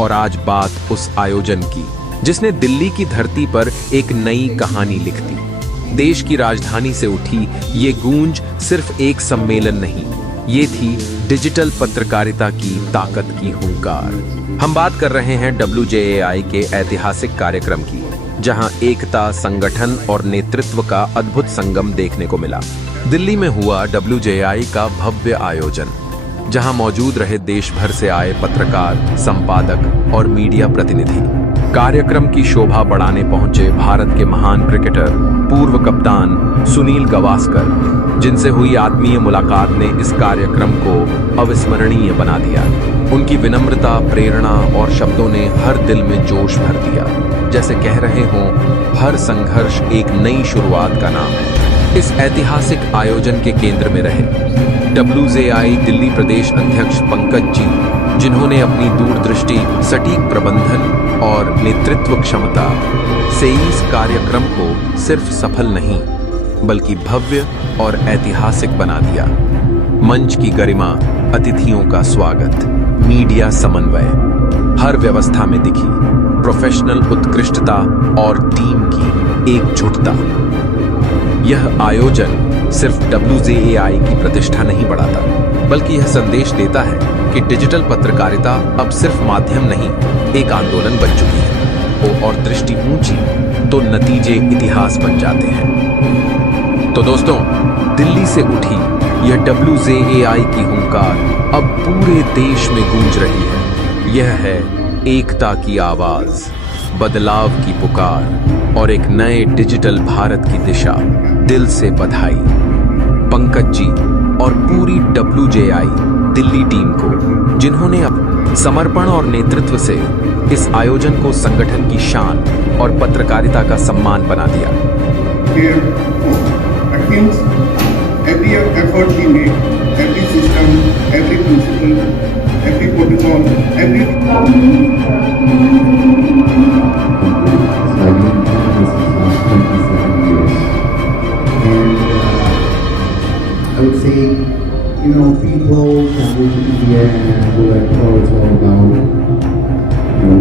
और आज बात उस आयोजन की जिसने दिल्ली की धरती पर एक नई कहानी लिख दी। देश की राजधानी से उठी ये गूंज सिर्फ एक सम्मेलन नहीं, ये थी डिजिटल पत्रकारिता की ताकत की हुंकार। हम बात कर रहे हैं WJAI के ऐतिहासिक कार्यक्रम की, जहां एकता, संगठन और नेतृत्व का अद्भुत संगम देखने को मिला। दिल्ली में हुआ WJAI का भव्य आयोजन, जहां मौजूद रहे देश भर से आए पत्रकार, संपादक और मीडिया प्रतिनिधि। कार्यक्रम की शोभा बढ़ाने पहुंचे भारत के महान क्रिकेटर, पूर्व कप्तान सुनील गावस्कर, जिनसे हुई आत्मीय मुलाकात ने इस कार्यक्रम को अविस्मरणीय बना दिया। उनकी विनम्रता, प्रेरणा और शब्दों ने हर दिल में जोश भर दिया, जैसे कह रहे हों, हर संघर्ष एक नई शुरुआत का नाम है। इस ऐतिहासिक आयोजन के केंद्र में रहे WJAI दिल्ली प्रदेश अध्यक्ष पंकज जी, जिन्होंने अपनी दूरदृष्टि, सटीक प्रबंधन और नेतृत्व क्षमता से इस कार्यक्रम को सिर्फ सफल नहीं बल्कि भव्य और ऐतिहासिक बना दिया। मंच की गरिमा, अतिथियों का स्वागत, मीडिया समन्वय, हर व्यवस्था में दिखी प्रोफेशनल उत्कृष्टता और टीम की एकजुटता। यह आयोजन सिर्फ WJAI की प्रतिष्ठा नहीं बढ़ाता, बल्कि यह संदेश देता है कि डिजिटल पत्रकारिता अब सिर्फ माध्यम नहीं, एक आंदोलन बन चुकी है। और दृष्टि ऊंची तो नतीजे इतिहास बन जाते हैं। तो दोस्तों, दिल्ली से उठी यह WJAI की हुंकार अब पूरे देश में गूंज रही है। यह है एकता की आवाज, बदलाव की पुकार और एक नए डिजिटल भारत की दिशा। दिल से बधाई पंकज जी और पूरी WJAI दिल्ली टीम को, जिन्होंने अब समर्पण और नेतृत्व से इस आयोजन को संगठन की शान और पत्रकारिता का सम्मान बना दिया। Every effort we make, every system, every principle, every protocol, every I would say, people can go to India and go like, oh, it's all about,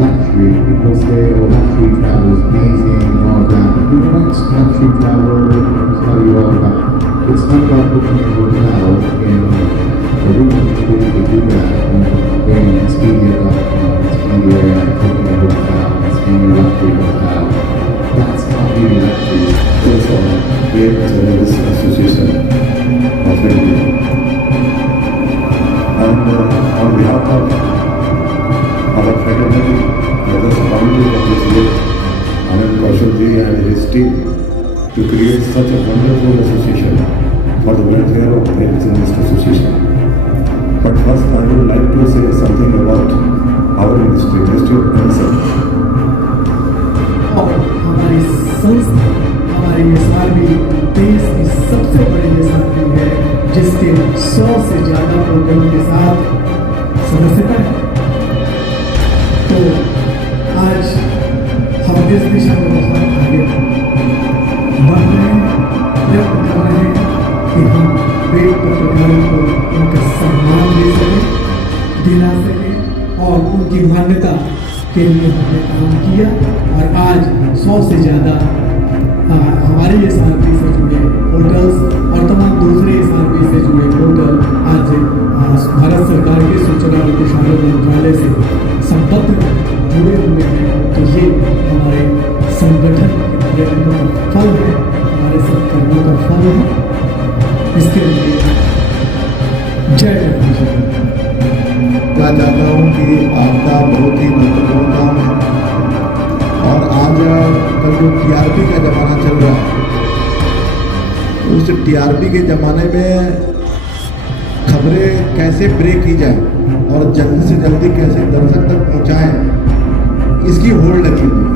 luxury. People say, oh, luxury travel is amazing and all that. But luxury travel, it's how you all about. It's not about booking a hotel in a room to do that. Going to Expedia.com, Expedia, booking a hotel, staying in a luxury hotel. That's not really luxury. So, great this association of India. And on behalf of our fraternity, brothers and families of this year, Anand Kaushalji and his team, to create such a wonderful association for the welfare of the business association. But first, I would like to say something about our ministry, Ministry of Concern. हमारी संस्था, हमारी SRB देश की सबसे बड़ी SRB है, जिसके 100 से ज्यादा प्रोग्राम के साथ सदस्यता है। तो आज हम इस दिशा में बहुत आगे बढ़ रहे हैं, प्रयत्न कर रहे हैं कि हम पेड पत्रकारों को उनका सम्मान दे सकें, दिला सकें और उनकी मान्यता के लिए हमने काम किया। और आज 100 से ज़्यादा हमारे एसआरबी से जुड़े पोर्टल्स और तमाम दूसरे एसआरबी से जुड़े पोर्टल आज भारत सरकार के सूचना और प्रसारण मंत्रालय से संबद्ध जुड़े हुए हैं। तो ये हमारे संगठन के प्रयत्नों का फल है, हमारे सत्कर्मों का फल है। इसके लिए जय जगदीश। मैं चाहता हूँ कि आपका बहुत ही महत्वपूर्ण काम है और आज कल जो TRP का ज़माना चल रहा है, उस TRP के ज़माने में खबरें कैसे ब्रेक की जाए और जल्दी से जल्दी कैसे दर्शक तक पहुँचाएं, इसकी होड़ लगी हुई है।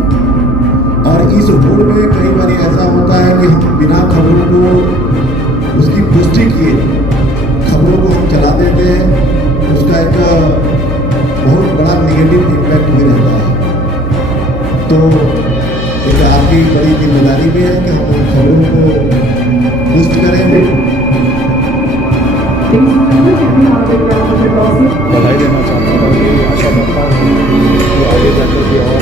और इस होड़ में कई बार ऐसा होता है कि हम बिना खबरों को उसकी पुष्टि किए खबरों को हम चला देते हैं, उसका एक बहुत बड़ा नेगेटिव इम्पैक्ट भी रहता है। तो एक आपकी बड़ी जिम्मेदारी भी है कि हम उन खबरों को पुष्ट करें। Look at me how they round of applause. बधाई देना चाहता हूँ कि आशा करता हूँ कि आगे जाकर भी और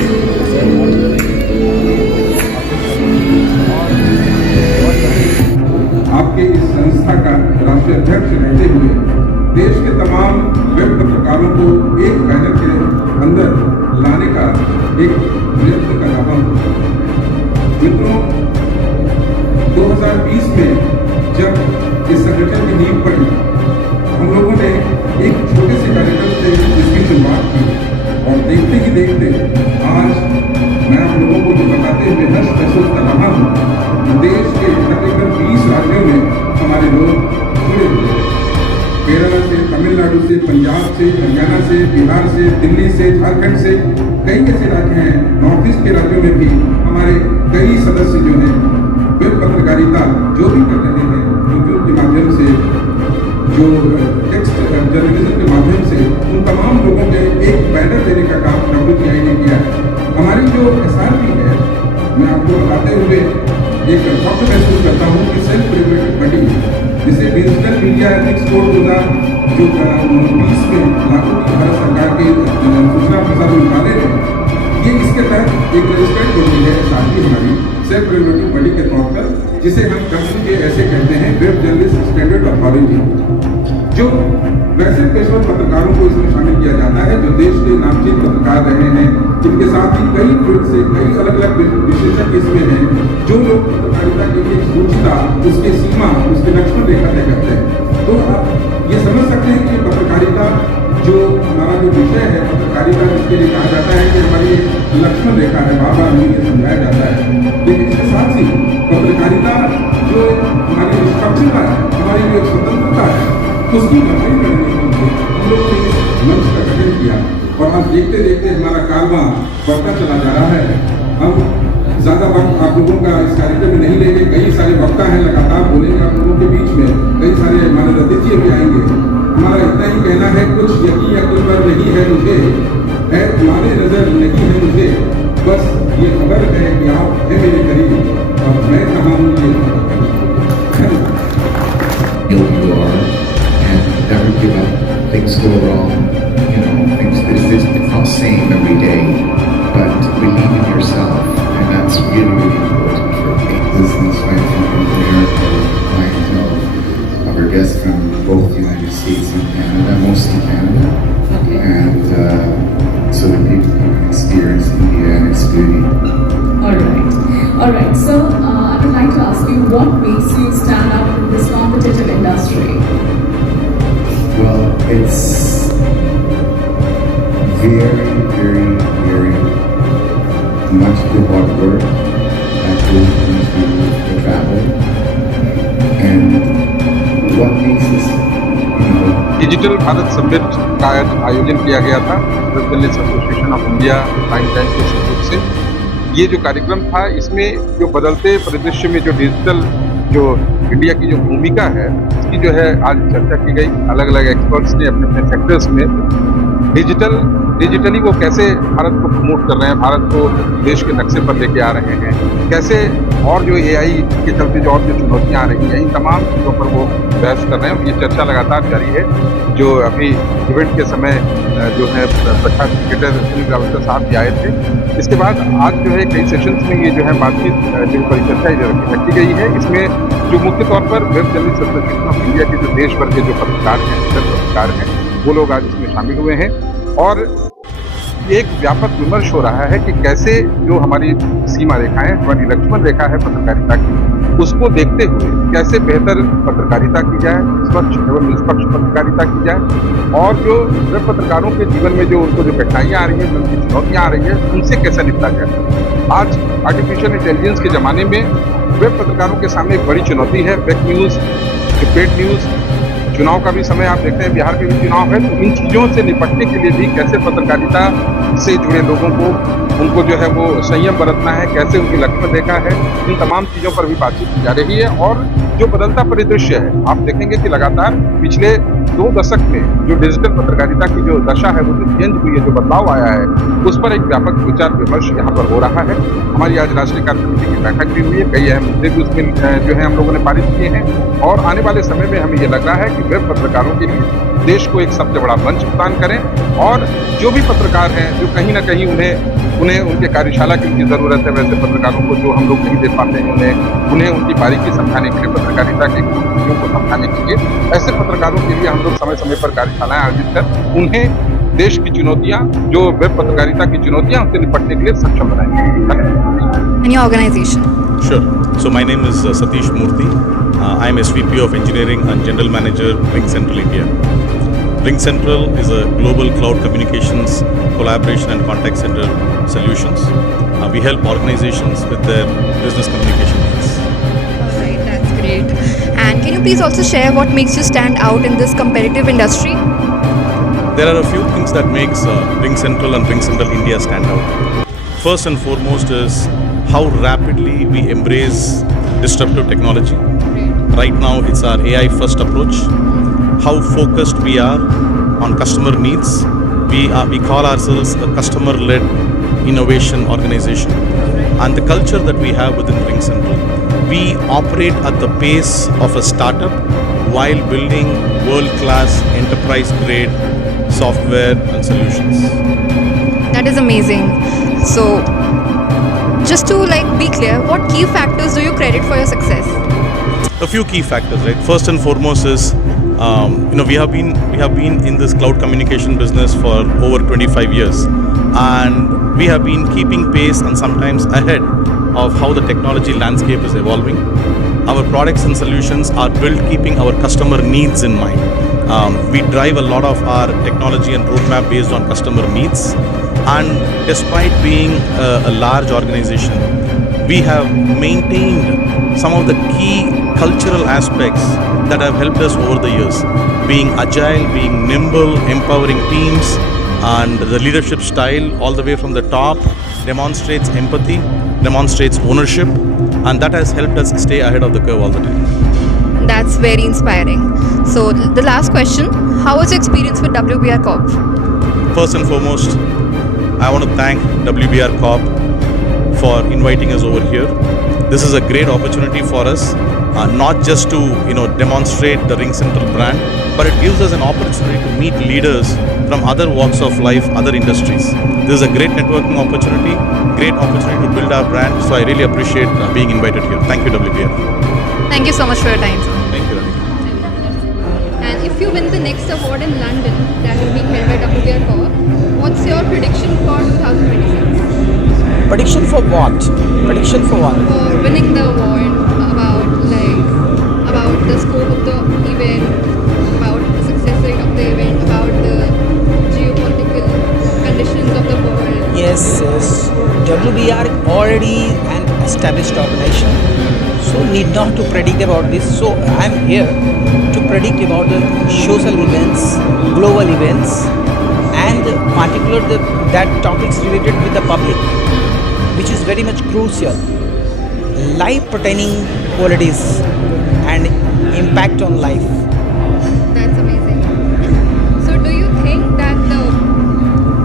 आपके इस संस्था का राष्ट्रीय अध्यक्ष रहते हुए देश के तमाम वेब पत्रकारों को एक बैनर के अंदर लाने का एक प्रयत्न कर रहा हूँ। मित्रों, 2020 में जब इस संगठन की नींव पड़ी, हम लोगों ने एक छोटे से कार्यक्रम से इसकी शुरुआत की और देखते ही देखते आज मैं आप लोगों को जो बताते हुए हर्ष महसूस कर रहा हूँ कि देश के तकरीबन 20 राज्यों में हमारे लोग जुड़े हुए हैं। केरल से, तमिलनाडु से, पंजाब से, हरियाणा से, बिहार से, दिल्ली से, झारखंड से कई ऐसे राज्य हैं, नॉर्थ ईस्ट के राज्यों में भी हमारे कई सदस्य जो हैं वेब पत्रकारिता जो भी कर रहे हैं, यूट्यूब के माध्यम से, जो टेक्स्ट जर्नलिज्म के माध्यम से, उन तमाम लोगों के एक बैनर देने का काम WTI ने किया है। हमारी जो SRB है, मैं आपको बताते हुए एक फख्र महसूस करता हूँ कि सेल्फ रेगुलेटेड बॉडी जिसे डिजिटल मीडिया एथिक्स कोड 2019 में लागू की भारत सरकार के सूचना प्रसारण मंत्रालय ने, ये इसके तहत एक रजिस्टर्ड बॉडी है SRB हमारी सेल्फ रेगुलेटेड बॉडी के तौर पर, जिसे हम कंपनी के ऐसे कहते हैं वेब जर्नलिस्ट स्टैंडर्ड अथॉरिटी, जो वैसे पेशेवर पत्रकारों को इसमें शामिल किया जाता है जो देश के नामचीन पत्रकार रहे हैं, जिनके साथ ही कई फील्ड से कई अलग अलग विशेषज्ञ इसमें हैं, जो लोग पत्रकारिता की एक सूचना, उसके सीमा, उसके लक्ष्मण रेखा तय करते हैं। तो आप ये समझ सकते हैं कि पत्रकारिता जो हमारा जो विषय है, पत्रकारिता जिसके लिए कहा जाता है कि हमारी एक लक्ष्मण रेखा है, बार बार हमें ये समझाया जाता है, लेकिन इसके साथ ही पत्रकारिता जो हमारी निष्पक्षता है, हमारी जो स्वतंत्रता है, उसकी बढ़ाई करने के लिए हम लोगों ने इस मंच का गठन किया और आज देखते देखते हमारा कारवां बढ़ता चला जा रहा है। हम ज़्यादा वक्त आप लोगों का इस कार्यक्रम में नहीं लेंगे, कई सारे वक्ता हैं लगातार बोलेंगे आप लोगों के बीच में, कई सारे हमारे अतिथि भी आएंगे। हमारा इतना ही कहना है, कुछ यकीन या कुछ पर नहीं है मुझे, है तुम्हारे नजर नहीं है मुझे, बस ये खबर है कि आप है मेरे करीब और मैं कहाँ हूँ ये you are and never give up. Things go wrong, things it's not same every day, but believe in yourself, and that's really, really important for me. This is my from America, clientele of our guests from both the United States and Canada, mostly Canada, and so that people can experience India and its beauty. All right. So I would like to ask you, what makes you stand out in this competitive industry? Well, it's very, very, very much the hard work that goes into the travel, and what makes us, digital Bharat summit का आयोजन किया गया था web journalist association of India prime time के सहयोग से। ये जो कार्यक्रम था, इसमें जो बदलते परिदृश्य में जो डिजिटल जो इंडिया की जो भूमिका है, इसकी जो है आज चर्चा की गई। अलग अलग एक्सपर्ट्स ने अपने अपने सेक्टर्स में डिजिटली वो कैसे भारत को प्रमोट कर रहे हैं, भारत को देश के नक्शे पर लेके आ रहे हैं, कैसे और जो AI के चलते जो और जो चुनौतियाँ आ रही हैं, इन तमाम चीज़ों पर वो बहस कर रहे हैं। ये चर्चा लगातार जारी है। जो अभी इवेंट के समय जो है प्रख्यात क्रिकेटर सुनील गावस्कर साहब भी आए थे। इसके बाद आज जो है कई सेशंस में ये जो है बातचीत जो परिचर्चा रखी गई है। इसमें जो मुख्य तौर पर web journalist association of India के जो देश भर के जो पत्रकार हैं, वो लोग आज इसमें शामिल हुए हैं और एक व्यापक विमर्श हो रहा है कि कैसे जो हमारी सीमा रेखाएं, हमारी लक्ष्मण रेखा है पत्रकारिता की, उसको देखते हुए कैसे बेहतर पत्रकारिता की जाए, स्वच्छ एवं निष्पक्ष पत्रकारिता की जाए, और जो वेब पत्रकारों के जीवन में जो उनको जो कठिनाइयाँ आ रही हैं, जो उनकी चुनौतियाँ आ रही हैं, उनसे कैसे निपटा जाए। आज आर्टिफिशियल इंटेलिजेंस के ज़माने में वेब पत्रकारों के सामने एक बड़ी चुनौती है। फेक न्यूज़, पेड न्यूज़, चुनाव का भी समय आप देखते हैं, बिहार में भी चुनाव है, तो इन चीज़ों से निपटने के लिए भी कैसे पत्रकारिता से जुड़े लोगों को, उनको जो है वो संयम बरतना है, कैसे उनकी लक्ष्मण रेखा है, इन तमाम चीज़ों पर भी बातचीत की जा रही है। और जो बदलता परिदृश्य है, आप देखेंगे कि लगातार पिछले 2 दशक में जो डिजिटल पत्रकारिता की जो दशा है, वो जो चेंज हुई है, जो बदलाव आया है, उस पर एक व्यापक विचार विमर्श यहाँ पर हो रहा है। हमारी आज राष्ट्रीय कार्य समिति की बैठक भी हुई है, कई अहम मुद्दे भी उसमें जो है हम लोगों ने पारित किए हैं, और आने वाले समय में हमें ये लग रहा है कि वेब पत्रकारों के लिए देश को एक सबसे बड़ा मंच प्रदान करें, और जो भी पत्रकार हैं जो कहीं ना कहीं उन्हें उनके कार्यशाला की उनकी ज़रूरत है, वैसे पत्रकारों को जो हम लोग नहीं दे पाते हैं, उन्हें उनकी बारीकी समझाने के लिए, पत्रकारिता के खूबियों को समझाने के लिए, ऐसे पत्रकारों के लिए हम लोग समय समय पर कार्यशालाएं आयोजित कर उन्हें देश की चुनौतियां, जो वेब पत्रकारिता की चुनौतियां, उनसे निपटने के लिए सक्षम बनाएंगे। Any organization? Sure. So my name is Satish Murthy. I am SVP of Engineering and General Manager, RingCentral India. RingCentral is a global cloud communications, collaboration and contact center solutions. We help organizations with their business communication needs. Alright, that's great. And can you please also share what makes you stand out in this competitive industry? There are a few things that makes RingCentral and RingCentral India stand out. First and foremost is how rapidly we embrace disruptive technology. Right now it's our AI first approach. How focused we are on customer needs. We call ourselves a customer-led innovation organization. And the culture that we have within RingCentral, we operate at the pace of a startup while building world-class enterprise-grade software and solutions. That is amazing. So, just to be clear, what key factors do you credit for your success? A few key factors, right? First and foremost is, we have been in this cloud communication business for over 25 years, and we have been keeping pace and sometimes ahead of how the technology landscape is evolving. Our products and solutions are built keeping our customer needs in mind. We drive a lot of our technology and roadmap based on customer needs, and despite being a large organization, we have maintained some of the key cultural aspects that have helped us over the years. Being agile, being nimble, empowering teams, and the leadership style all the way from the top demonstrates empathy, demonstrates ownership, and that has helped us stay ahead of the curve all the time. That's very inspiring. So, the last question, how was your experience with WBR Corp? First and foremost, I want to thank WBR Corp for inviting us over here. This is a great opportunity for us, not just to demonstrate the RingCentral brand, but it gives us an opportunity to meet leaders from other walks of life, other industries. This is a great networking opportunity, great opportunity to build our brand. So I really appreciate being invited here. Thank you, WBR. Thank you so much for your time, sir. Thank you, Radhika. And if you win the next award in London that is being held by WBR Corp, what's your prediction for 2026? Prediction for what? Prediction for what? For winning the award, about the scope of the event, about the success rate of the event, about the geopolitical conditions of the world. Yes. WBR already an established organization, so need not to predict about this. So I am here to predict about the social events, global events, and particularly that topics related with the public, which is very much crucial. Life pertaining qualities and impact on life. That's amazing. So do you think that the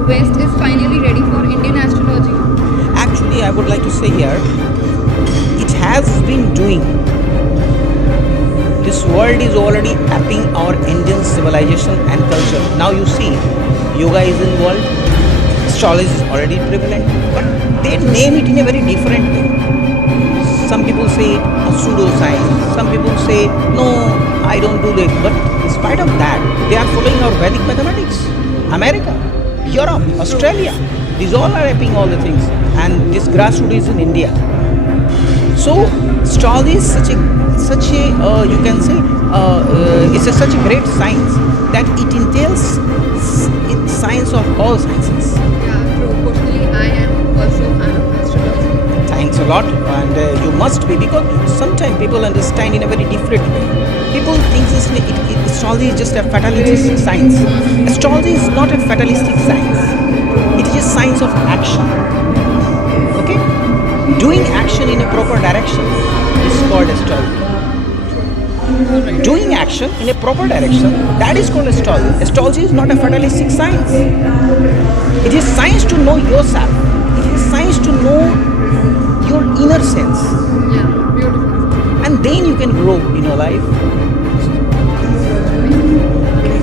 West is finally ready for Indian astrology? Actually, I would like to say here, it has been doing. This world is already tapping our Indian civilization and culture. Now you see, yoga is involved, astrology is already prevalent, but they name it in a very different way. Some people say a pseudoscience, some people say, no, I don't do that. But in spite of that, they are following our Vedic mathematics. America, Europe, Australia, these all are apping all the things. And this grassroots is in India. So, astrology is such a you can say, it's such a great science that it entails it's science of all sciences. Yeah, true. Personally, I am also a fan of astrology. Thanks a lot, and you must be, because sometimes people understand in a very different way. People think astrology is just a fatalistic science. Astrology is not a fatalistic science. It is a science of action. Okay? Doing action in a proper direction is called astrology. doing action in a proper direction, that is called astrology. Astrology is not a fatalistic science. It is science to know yourself. It is science to know your inner sense. Yeah, beautiful. And then you can grow in your life.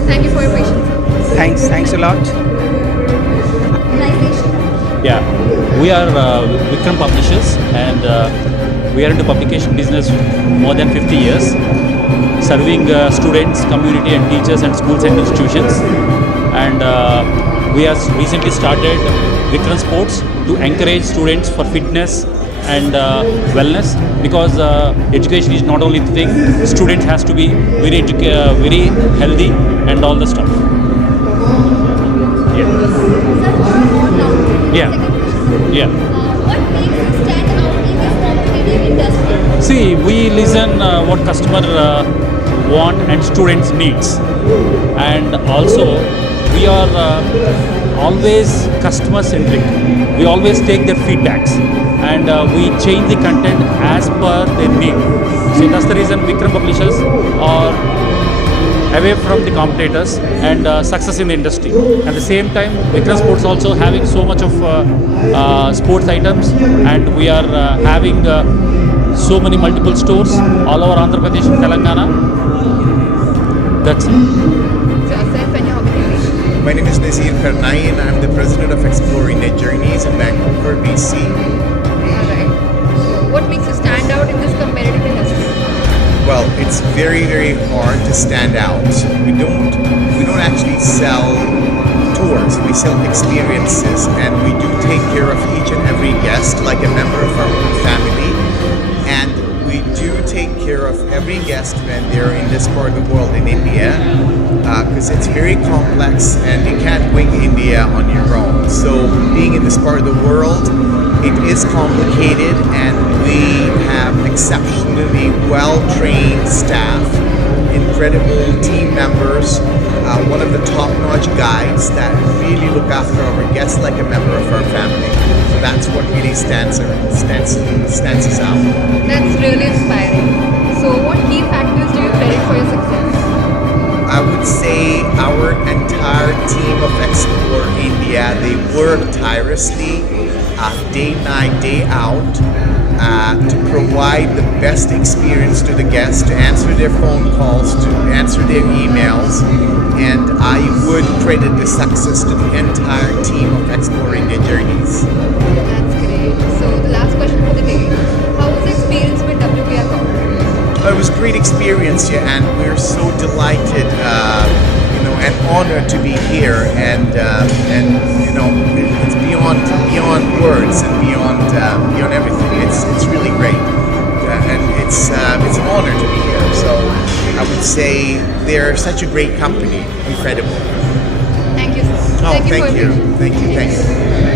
Thank you for your patience. Thanks a lot. Yeah, we are Vikram Publishers, and we are into publication business more than 50 years, serving students, community and teachers and schools and institutions. And we have recently started Vikram Sports to encourage students for fitness and wellness, because education is not only the thing, students has to be very healthy and all the stuff. Yeah. Yeah. Yeah. What makes you stand out in this competitive industry? See, we listen what customer want and students needs, and also we are always customer centric. We always take their feedbacks, and we change the content as per their need. So that's the reason Vikram Publishers are away from the competitors and success in the industry. At the same time, Vikram Sports also having so much of sports items, and we are having so many multiple stores all over Andhra Pradesh and Telangana. That's it. Yourself and your organization. My name is Nazir Karnai, and I'm the president of Explore India Journeys in Vancouver, BC. Alright. So what makes you stand out in this competitive industry? Well, it's very, very hard to stand out. We don't actually sell tours. We sell experiences, and we do take care of each and every guest like a member of our own family. And we do take care of every guest when they're in this part of the world in India, because it's very complex and you can't wing India on your own. So being in this part of the world, it is complicated, and we have exceptionally well-trained staff, incredible team members, one of the top-notch guides that really look after our guests like a member of our family. So that's what really stands us out. That's really inspiring. So what key factors do you credit for your success? I would say our entire team of Explore India, they work tirelessly, day night, day out, to provide the best experience to the guests, to answer their phone calls, to answer their emails, and I would credit the success to the entire team of Explore India Journeys. That's great. So the last question for the day. How was the experience with WPR Cup? It was a great experience, yeah, and we're so delighted, and honored to be here, and it's beyond words and beyond everything. It's really great, and it's an honor to be here. So I would say they're such a great company, incredible. Thank you, sir. Oh, Thank you. Thank you.